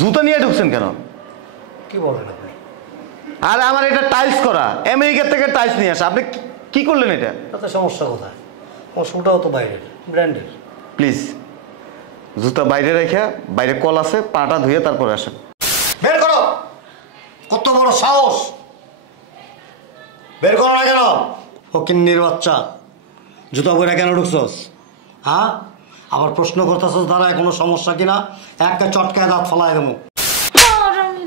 জুতা নিয়ে ঢুকছেন কেন? কি বলেন আপনি? আর আমার এটা টাইলস করা, আমেরিকা থেকে টাইলস নিয়ে আসা, আপনি কি করলেন এটা? তাতে সমস্যা কোথায়? আমার শুটাও তো বাইরের, ব্র্যান্ডের। প্লিজ জুতা বাইরে রেখে, বাইরে কল আছে, পাটা ধুয়ে তারপরে আসেন। বের করো! কত বড় সাহস! বের করো না কেন? ফকিন্নির বাচ্চা, জুতা পরে কেন ঢুকছস? হ্যাঁ, আবার প্রশ্ন করতেছস দাঁড়ায় কোনো সমস্যা কিনা? একটা চটকায় দাঁত ফলাই দেবো।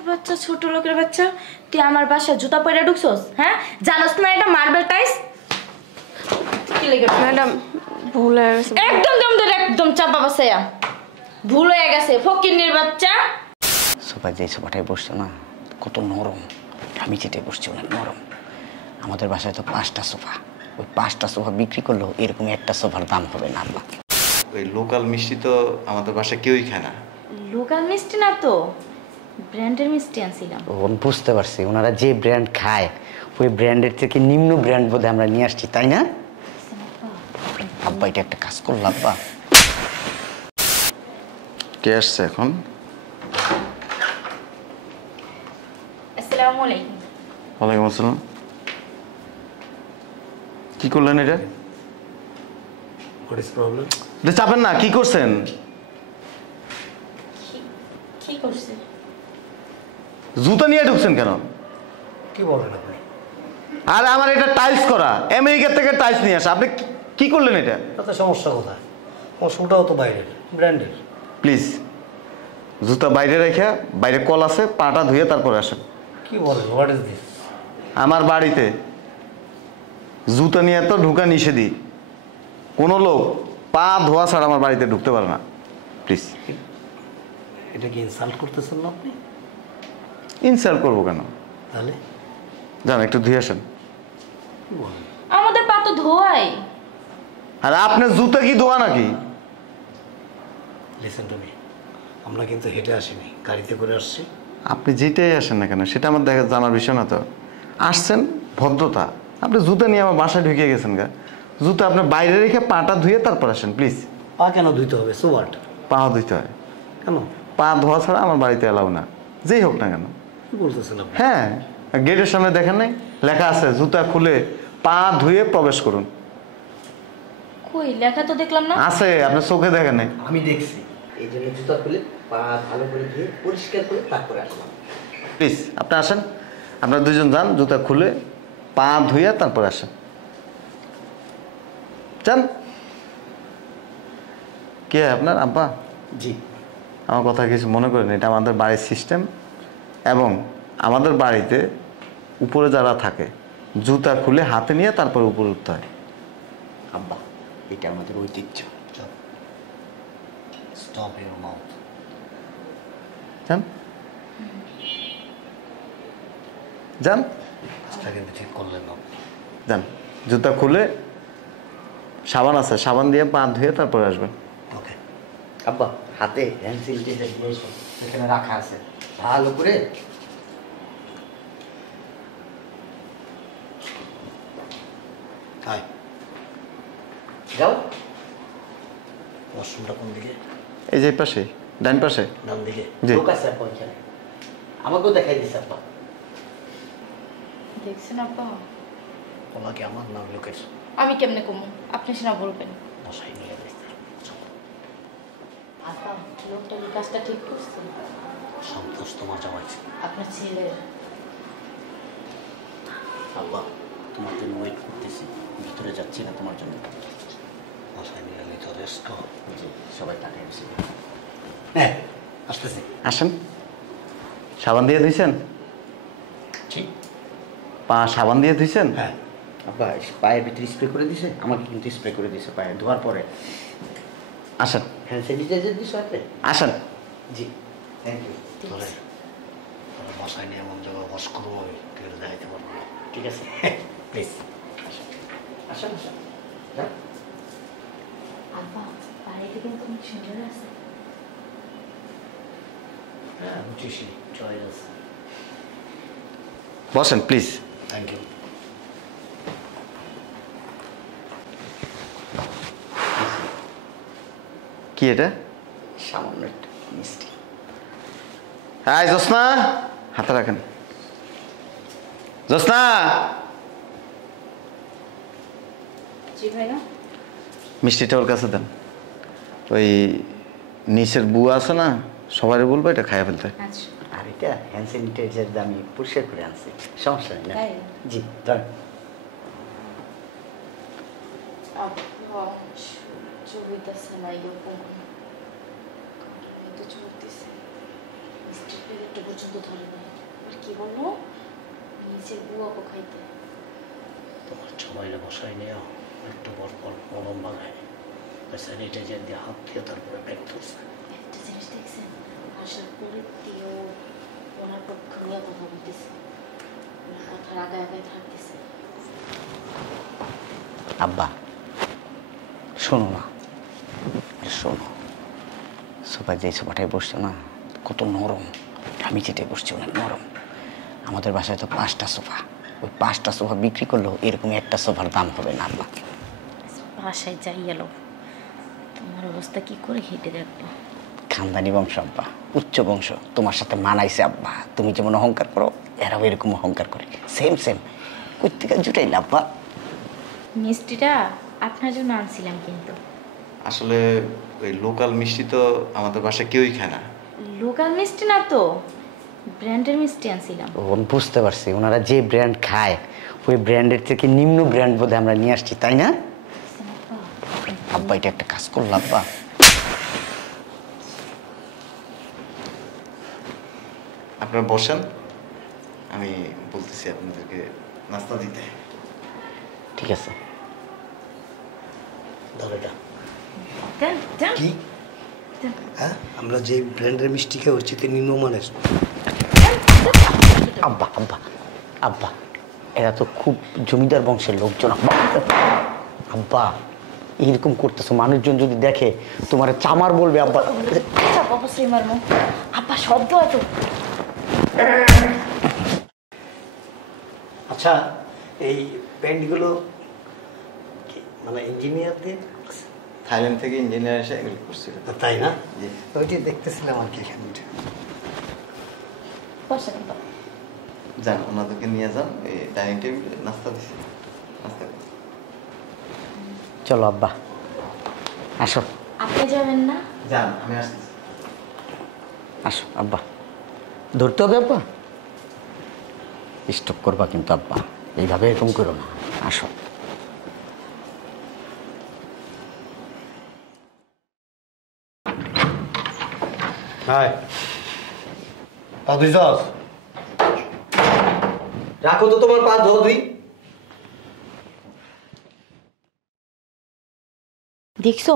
বাচ্চা, ছোট লোকের বাচ্চা, তুই আমার বাসায় জুতা পরে ঢুকছস? হ্যাঁ, জানোস না এটা মার্বেল টাইলস? কি লাগে ম্যাডাম, ভুল হয়ে গেছে। একদম চাপা বাসায়া ভুল হয়ে গেছে, ফকিন্নির বাচ্চা। সোফা যে সোফাটায় বসছো না, কত নরম। আমি যেটাই বসছি অনেক নরম। আমাদের বাসায় তো 5টা সোফা, ওই 5টা সোফা বিক্রি করলেও এরকম একটা সোফার দাম হবে না। আব্বা, ওই লোকাল মিষ্টি তো আমাদের বাসায় কেউই খায় না। লোকাল মিষ্টি না তো, ব্র্যান্ডের মিষ্টি আনছিলাম। বুঝতে পারছি, ওনারা যে ব্র্যান্ড খায় ওই ব্র্যান্ডের থেকে নিম্ন ব্র্যান্ড বোধহয় আমরা নিয়ে আসছি, তাই না? আব্বা, এটা একটা কাজ করলো আব্বা। কে আসছে এখন? আসসালামু আলাইকুম। ওয়ালাইকুম আসসালাম। কি করলেন এটা? What is problem? চাপেন না, কি করছেন? কি করছে? জুতা নিয়ে ঢুকছেন কেন? কি বলেন আপনি? আর আমার এটা টাইলস করা, আমেরিকা থেকে টাইলস নিয়ে আসা, আপনি কি করলেন এটা? তাতে সমস্যা কোথায়? আমার শুটাও তো বাইরের, ব্র্যান্ডের। প্লিজ জুতা বাইরে রেখে, বাইরে কল আছে, পাটা ধুয়ে তারপরে আসেন। কি বলেন? What is this? আমার বাড়িতে জুতা নিয়ে তো ঢুকা নিষেধই। কোনো লোক পা ধোয়া ছাড়া আমার বাড়িতে ঢুকতে পারে না। প্লিজ। এটা কি ইনসাল্ট করতেছেন না আপনি? ইনসাল্ট করবো কেন? তাহলে যান একটু ধুয়ে আসেন। কি বলেন? আমাদের পা তো ধোয়াই। আর আপনার জুতা কি ধোয়া নাকি? লিসেন টু মি, আমরা কিন্তু হেঁটে আসিনি, গাড়িতে করে আসছি। আপনি যেটাই আসেন না কেন সেটা আমার দেখা জানার বিষয় না তো। আসছেন ভদ্রতা, আপনি জুতা নিয়ে আমার বাসায় ঢুকে গেছেন গা। জুতা আপনার বাইরে রেখে পাটা ধুয়ে তারপর আসেন প্লিজ। পা কেন ধুইতে হবে? So what? পা ধুইতে হয় কেন? পা ধোয়া ছাড়া আমার বাড়িতে এলাও না, যেই হোক না কেন। কি বলতেছেন আপনি? হ্যাঁ, গেটের সামনে দেখেন নাই লেখা আছে জুতা খুলে পা ধুয়ে প্রবেশ করুন? কই লেখা তো দেখলাম না। আছে, আপনার চোখে দেখেন নাই? আমি দেখছি, এই জন্য জুতা খুলে পা ভালো করে ধুয়ে পরিষ্কার করে তারপরে আসলাম। প্লিজ আপনি আসেন, আপনারা দুজন যান, জুতা খুলে পা ধুয়ে তারপরে আসেন। যান। কে আপনার আব্বা? জি। আমার কথা কিছু মনে করেন, এটা আমাদের বাড়ির সিস্টেম এবং আমাদের বাড়িতে উপরে যারা থাকে জুতা খুলে হাতে নিয়ে তারপরে উপরে উঠতে হয়। আব্বা, এটা আমাদের ঐতিহ্য। Stop your mouth. যান যান কাজটা কিন্তু ঠিক করলেন না আপনি। যান, জুতা খুলে সাবান আছে, সাবান দিয়ে পা ধুয়ে তারপরে আসবেন। ওকে। আব্বা, হাতে হ্যান্ড স্যানিটাইজার এখানে রাখা আছে, ভালো করে। হাই, যাও। ওয়াশরুমটা কোন দিকে? এই যে পাশে, ডান পাশে। ডান দিকে? জি। লোক আছে আব্বা ওইখানে, আমাকেও দেখাই দিচ্ছে আব্বা। দেখছেন আব্বা? ওলা কি আমার নাম লোকের? আমি কেমনে কমু, আপনি সেটা বলবেন। মশাই নিয়ে দেখতে। আব্বা, লোকটা কি কাজটা ঠিক করছে? সন্তোষ তোমার জামাই। আপনার ছেলের। আব্বা, তোমার জন্য ওয়েট করতেছি, ভিতরে যাচ্ছি না তোমার জন্য। মশাই নিয়ে নিতে রেস্ট। জি, সবাই টাকা এসে। হ্যাঁ, আসতেছি। আসেন। সাবান দিয়ে ধুইছেন? ঠিক। পা সাবান দিয়ে ধুইছেন? হ্যাঁ। আব্বা, পায়ের ভিতরে স্প্রে করে দিছে, আমাকে কিন্তু স্প্রে করে দিছে পায়ে ধোয়ার পরে। আসেন হ্যান্ড স্যানিটাইজার দিছো হাতে? আসেন। জি, থ্যাংক ইউ। তাহলে মশাই নিয়ে এমন জায়গায় বস করবো কেউ দেখাইতে পারবো না। ঠিক আছে, প্লিজ। আসেন আসেন। যাও। আব্বা, বাড়িতে কিন্তু অনেক সুন্দর আছে। হ্যাঁ, বুঝিসি। চয়েস। বসেন প্লিজ। Thank you. কি এটা? সামান্য একটা মিষ্টি। হ্যাঁ জোসনা, হাতে রাখেন। জোসনা, জি ভাইয়া। মিষ্টিটা ওর কাছে দেন। ওই নিচের বুয়া আছে না, সবাই বলবো এটা খাইয়া ফেলতে। আচ্ছা। আর এটা হ্যান্ড স্যানিটাইজার দিয়ে আমি পরিষ্কার করে আনছি, সমস্যা নেই না? তাই? জি ধরেন। আব্বা চুবিতেছে না এরকম তো চলতেছে, স্টেপের একটু পর্যন্ত ধরে না। আর কি বললো নিচের বুয়াকে খাইতে? তোমার সময়টা বসাই নেও, একটু পর পর মলম বাগায় স্যানিটাইজার দিয়ে হাত দিয়ে তারপরে ব্যাগ ধরছে। একটা জিনিস দেখছেন, আসার পরে দিয়েও ওনার পক্ষ নিয়ে কথা বলতেছে, ওনার কথার আগে আগে থাকতেছে। আব্বা শোনো না, শোনো, সোফায় যে সোফাটায় বসছো না কত নরম, আমি যেটাই বসছি অনেক নরম। আমাদের বাসায় তো 5টা সোফা, ওই 5টা সোফা বিক্রি করলেও এরকম একটা সোফার দাম হবে না আব্বা। বাসায় যাই এলো, তোমার অবস্থা কি করে হেঁটে দেখবো? খানদানি বংশ আব্বা, উচ্চ বংশ, তোমার সাথে মানাইছে আব্বা। তুমি যেমন অহংকার করো এরাও এরকম অহংকার করে, সেম সেম। কোথেকে জুটাইলে আব্বা? মিষ্টিটা আপনার জন্য আনছিলাম, কিন্তু আসলে ওই লোকাল মিষ্টি তো আমাদের বাসায় কেউই খায় না। লোকাল মিষ্টি না তো, ব্র্যান্ডের মিষ্টি আনছিলাম। ও আমি বুঝতে পারছি, ওনারা যে ব্র্যান্ড খায় ওই ব্র্যান্ডের থেকে নিম্ন ব্র্যান্ড বোধহয় আমরা নিয়ে আসছি, তাই না আব্বা? এটা একটা কাজ করলো আব্বা। আপনারা বসেন, আমি বলতেছি আপনাদেরকে নাস্তা দিতে। ঠিক আছে। ধর এটা দেন, দেন। কি? হ্যাঁ, আমরা যে ব্র্যান্ডের মিষ্টি খাই ওর চেয়ে নিম্নমানের। আব্বা আব্বা আব্বা, এরা তো খুব জমিদার বংশের লোকজন আব্বা। আব্বা এইরকম করতেছো, মানুষজন যদি দেখে তোমার চামার বলবে আব্বা। অবশ্যই মারমো আব্বা, শব্দ এত। আচ্ছা, এই প্যান্টগুলো মানে ইঞ্জিনিয়ারদের? থাইল্যান্ড থেকে ইঞ্জিনিয়ার এসে এগুলো করছিল। তাই না? জি। ওইটি দেখতেছিলাম আর কি এখানে। বসেন তো। যান, ওনাদেরকে নিয়ে যান, এই ডাইনিং টেবিলে নাস্তা দিচ্ছে, নাস্তা করুন। চলো আব্বা, আসো। আপনি যাবেন না? যান, আমি আসতেছি। আসো আব্বা, ধরতে হবে আব্বা, স্টপ করবা কিন্তু আব্বা, এইভাবে এরকম করো না। আসো। হাই, পা ধুইছস? রাখো তো তোমার পা ধোয়া ধুই। দেখছো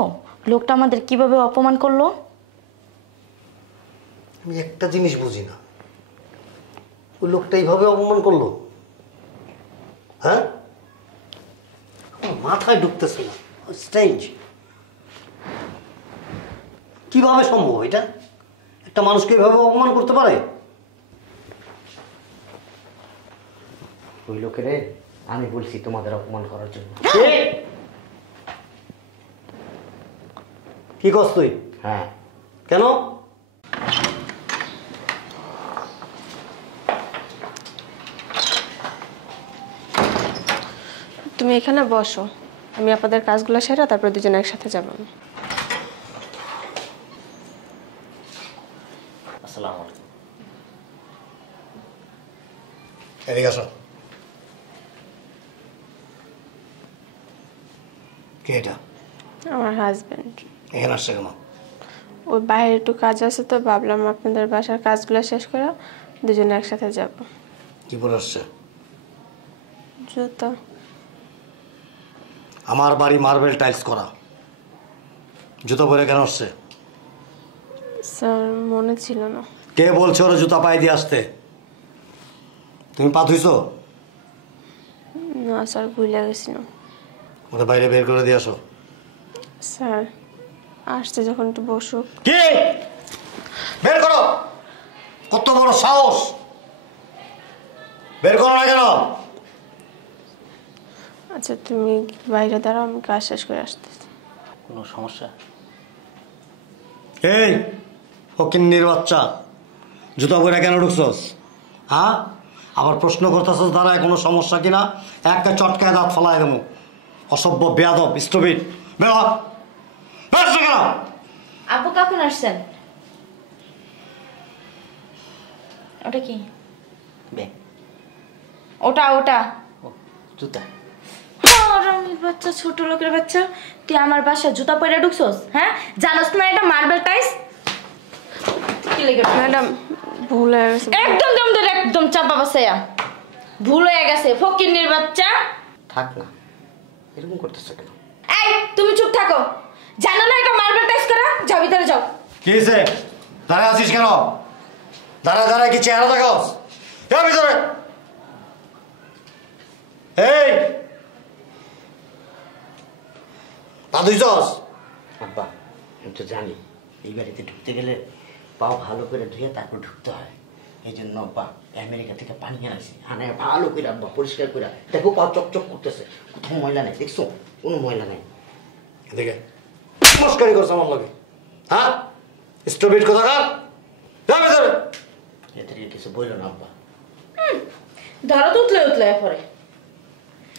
লোকটা আমাদের কিভাবে অপমান করলো? আমি একটা জিনিস বুঝি না, ওই লোকটা এইভাবে অপমান করলো। হ্যাঁ, আমার মাথায় ঢুকতেছে না। স্ট্রেঞ্জ, কিভাবে সম্ভব এটা? একটা মানুষকে এভাবে অপমান করতে পারে? ওই লোকেরে আমি বলছি তোমাদের অপমান করার জন্য। কি করছ তুই? হ্যাঁ। কেন? তুমি এখানে বসো, আমি আপনাদের কাজগুলো সেরা তারপর দুজনে একসাথে যাবো। আসসালামু আলাইকুম। এদিকে আসো। কে এটা? আমার হাজব্যান্ড। এখানে আসছে কেন? ওই বাইরে একটু কাজ আছে তো ভাবলাম আপনাদের বাসার কাজগুলো শেষ করে দুজনে একসাথে যাব। কি পরে আসছে? জুতো। আমার বাড়ি মার্বেল টাইলস করা, জুতো পরে কেন আসছে? স্যার মনে ছিল না। কে বলছে ওরা জুতা পায়ে দিয়ে আসতে? তুমি পা ধুইছো? না স্যার ভুলে গেছিলাম। ওরা বাইরে বের করে দিয়ে আসো। স্যার আসছে যখন একটু বসুক। কি বের করো? কত বড় সাহস! বের করো না কেন? আচ্ছা তুমি বাইরে দাঁড়াও, আমি কাজ শেষ করে আসতেছি। কোনো সমস্যা? এই ফকিন্নির বাচ্চা, জুতা পরে কেন ঢুকছস? হ্যাঁ, আবার প্রশ্ন করতেছস দাঁড়ায় কোনো সমস্যা কিনা? একটা চটকায় দাঁত ফেলায় দেবো। অসভ্য, বেয়াদব, স্টুপিড। বের হ। বের হ কেন? আপু কখন আসছেন? ওটা কি? ব্যাগ, ওটা ওটা জুতা। আরামের বাচ্চা, ছোট লোকের বাচ্চা, তুই আমার বাসায় জুতা পরে ঢুকছস? হ্যাঁ, জানোস না এটা মার্বেল টাইস? কি লেগে ম্যাডাম ভুল হয়ে গেছে। একদম দম ধরে একদম চাপা বাসায়া, ভুল হয়ে গেছে ফকিন্নির বাচ্চা। থাক না, এরকম করতেছো কেন? এই তুমি চুপ থাকো, জানো না এটা মার্বেল টাইস করা? যাও ভিতরে যাও। কি হয়েছে? দাঁড়ায় আছিস কেন? দাঁড়ায় কি চেহারা দেখাস? যা ভিতরে। এই পা ধুইছস? আব্বা, আমি তো জানি এই বাড়িতে ঢুকতে গেলে পাও ভালো করে ধুয়ে তারপর ঢুকতে হয়। এই জন্য আব্বা আমেরিকা থেকে পানি আনাইছি, আনে ভালো করে আব্বা পরিষ্কার করে। দেখো পাও চকচক করতেছে, কোথাও ময়লা নেই, দেখছো? কোনো ময়লা নেই। এদিকে মস্কারি করছ আমার লগে? হ্যাঁ, স্টুপিড কোথাকার? যা ভিতরে। এতে কিছু বললো না আব্বা। ধরো তো উতলে উতলে পরে।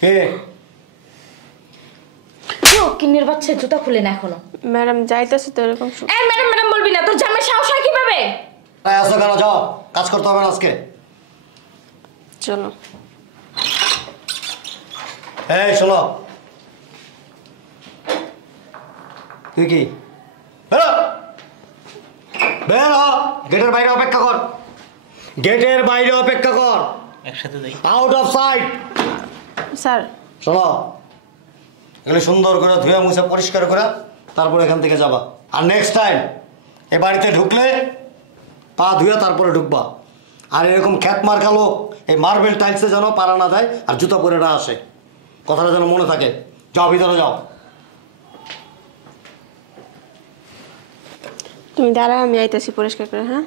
কে? ফকিন্নির বাচ্চা, জুতা খুলে না এখনো। ম্যাডাম যাইতেছে তো এরকম এই ম্যাডাম ম্যাডাম বলবি না, তোর জামাই সাহস হয় কিভাবে? তাই আসো কেন? যাও, কাজ করতে হবে না আজকে। চলো। এই শোনো, তুই কি বেরো, বের হ। গেটের বাইরে অপেক্ষা কর, গেটের বাইরে অপেক্ষা কর। একসাথে যাই। Out of sight. স্যার শোনো, এগুলো সুন্দর করে ধুয়ে মুছে পরিষ্কার করে তারপর এখান থেকে যাবা। আর নেক্সট টাইম এ বাড়িতে ঢুকলে পা ধুয়ে তারপরে ঢুকবা। আর এরকম খ্যাত মার্কা লোক এই মার্বেল টাইলসে যেন পারা না দেয় আর জুতা পরে না আসে, কথাটা যেন মনে থাকে। যাও ভিতরে যাও। তুমি দাঁড়া, আমি আইতেছি পরিষ্কার করে। হ্যাঁ,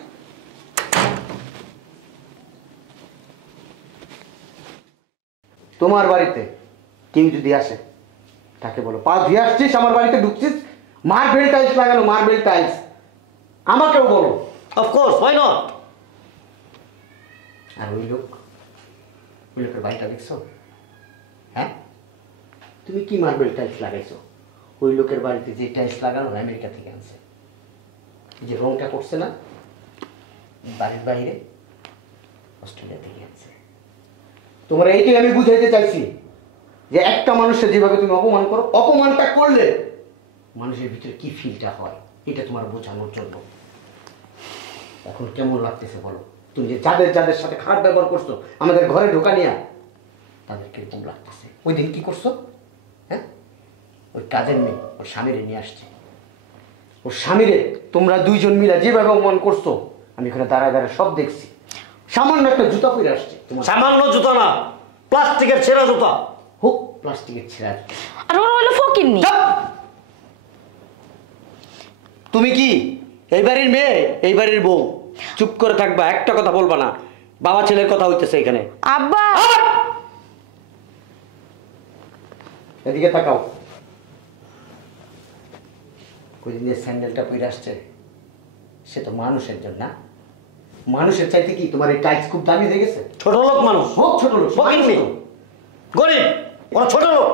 তোমার বাড়িতে কেউ যদি আসে তাকে বলো পা ধুয়ে আসছিস, আমার বাড়িতে ঢুকছিস, মার্বেল টাইলস লাগানো, মার্বেল টাইলস। আমাকেও বলো। Of course, why not? আর ওই লোকের বাড়িটা দেখছো? হ্যাঁ, তুমি কি মার্বেল টাইলস লাগাইছো? ওই লোকের বাড়িতে যে টাইলস লাগানো আমেরিকা থেকে আনছে, এই যে রংটা করছে না, বাড়ির বাইরে অস্ট্রেলিয়া থেকে আনছে। তোমার এইটাই আমি বুঝাইতে চাইছি যে একটা মানুষের যেভাবে তুমি অপমান করো, অপমানটা করলে মানুষের ভিতরে কি ফিলটা হয় এটা তোমার বোঝানোর জন্য। এখন কেমন লাগতেছে বলো? তুমি যে যাদের যাদের সাথে খারাপ ব্যবহার করছো আমাদের ঘরে ঢোকা নিয়ে, তাদের কিরকম লাগতেছে? ওই দিন কি করছো? হ্যাঁ, ওই কাজের মেয়ে ওর স্বামীরে নিয়ে আসছে। ওর স্বামীরে তোমরা দুইজন মিলে যেভাবে অপমান করছো আমি এখানে দাঁড়ায় দাঁড়ায় সব দেখছি। সামান্য একটা জুতা পরে আসছে তোমার। সামান্য জুতা না, প্লাস্টিকের ছেঁড়া জুতা। হোক প্লাস্টিকের ছেঁড়া। আর ওরা হলো ফকিন্নি। তুমি কি এই বাড়ির মেয়ে, এই বাড়ির বউ? চুপ করে থাকবা, একটা কথা বলবা না। বাবা ছেলের কথা হইতেছে এখানে। আব্বা এদিকে তাকাও। ওই দিন যে স্যান্ডেলটা পরে আসছে সে তো মানুষের জন্য না। মানুষের চাইতে কি তোমার এই টাইলস খুব দামি হয়ে গেছে? ছোট লোক মানুষ, হোক ছোট লোক, ফকিন্নি, গরিব, ওরা ছোট লোক।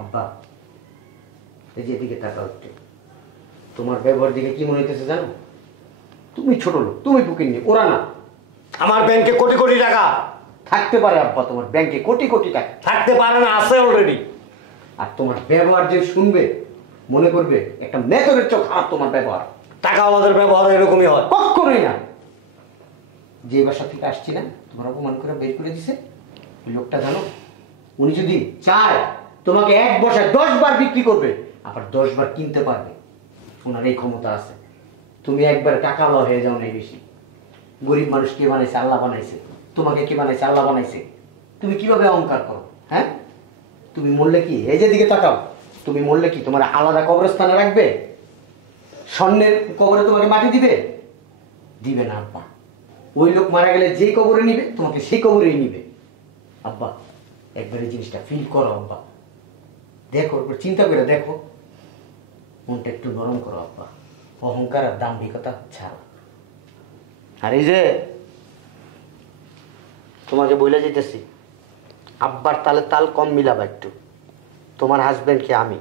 আব্বা এই যে এদিকে তাকাও একটু, তোমার ব্যবহার দিকে কি মনে হইতেছে জানো? তুমি ছোট লোক, তুমি ফকিন্নি, ওরা না। আমার ব্যাংকে কোটি কোটি টাকা থাকতে পারে আব্বা, তোমার ব্যাংকে কোটি কোটি টাকা থাকতে পারে না, আছে অলরেডি। আর তোমার ব্যবহার যে শুনবে মনে করবে একটা মেথরের চোখ খারাপ তোমার ব্যবহার। টাকা আমাদের ব্যবহার এরকমই হয়। কখনোই না। যে বাসা থেকে আসছি না তোমার অপমান করে বের করে দিছে, ওই লোকটা জানো, উনি যদি চায় তোমাকে এক বছর 10 বার বিক্রি করবে, আবার 10 বার কিনতে পারবে। ওনার এই ক্ষমতা আছে। তুমি একবার টাকাওয়ালা হয়ে যাও নাই বেশি। গরিব মানুষ কে বানাইছে? আল্লাহ বানাইছে। তোমাকে কে বানাইছে? আল্লাহ বানাইছে। তুমি কিভাবে অহংকার করো? হ্যাঁ, তুমি মরলে কি, এই যে দিকে তাকাও, তুমি মরলে কি তোমার আলাদা কবরস্থানে রাখবে? স্বর্ণের কবরে তোমাকে মাটি দিবে? দিবে না আব্বা। ওই লোক মারা গেলে যেই কবরে নিবে তোমাকে সেই কবরেই নিবে। আব্বা একবার এই জিনিসটা ফিল করো আব্বা, দেখো, চিন্তা করে দেখো, মনটা একটু নরম করো আব্বা। অহংকার আর দাম্ভিকতা ছাড়ো। আর এই যে তোমাকে বলে যেতেছি, আব্বার তালে তাল কম মিলাবা একটু। তোমার হাজবেন্ডকে আমি,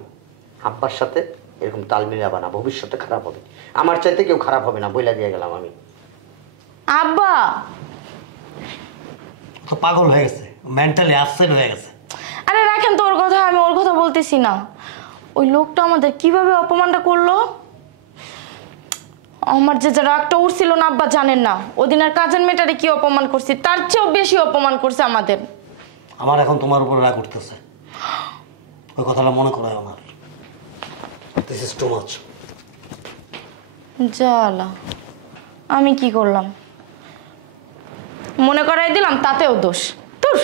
আব্বার সাথে এরকম তাল মিলাবা না, ভবিষ্যতে খারাপ হবে। আমার চাইতে কেউ খারাপ হবে না, বইলা দিয়ে গেলাম আমি। আব্বা তো পাগল হয়ে গেছে, মেন্টালি আপসেট হয়ে গেছে। আরে রাখেন তো ওর কথা, আমি ওর কথা বলতেছি না। ওই লোকটা আমাদের কিভাবে অপমানটা করলো। আমার যে রাগটা উঠছিল না আব্বা জানেন না, ওদিন আর কাজের মেয়েটারে কি অপমান করছি, তার চেয়েও বেশি অপমান করছে আমাদের। আমার এখন তোমার উপর রাগ উঠতেছে, ওই কথাটা মনে করায় আমার। This is too much. জালা, আমি কি করলাম? মনে করাই দিলাম, তাতেও দোষ। তোর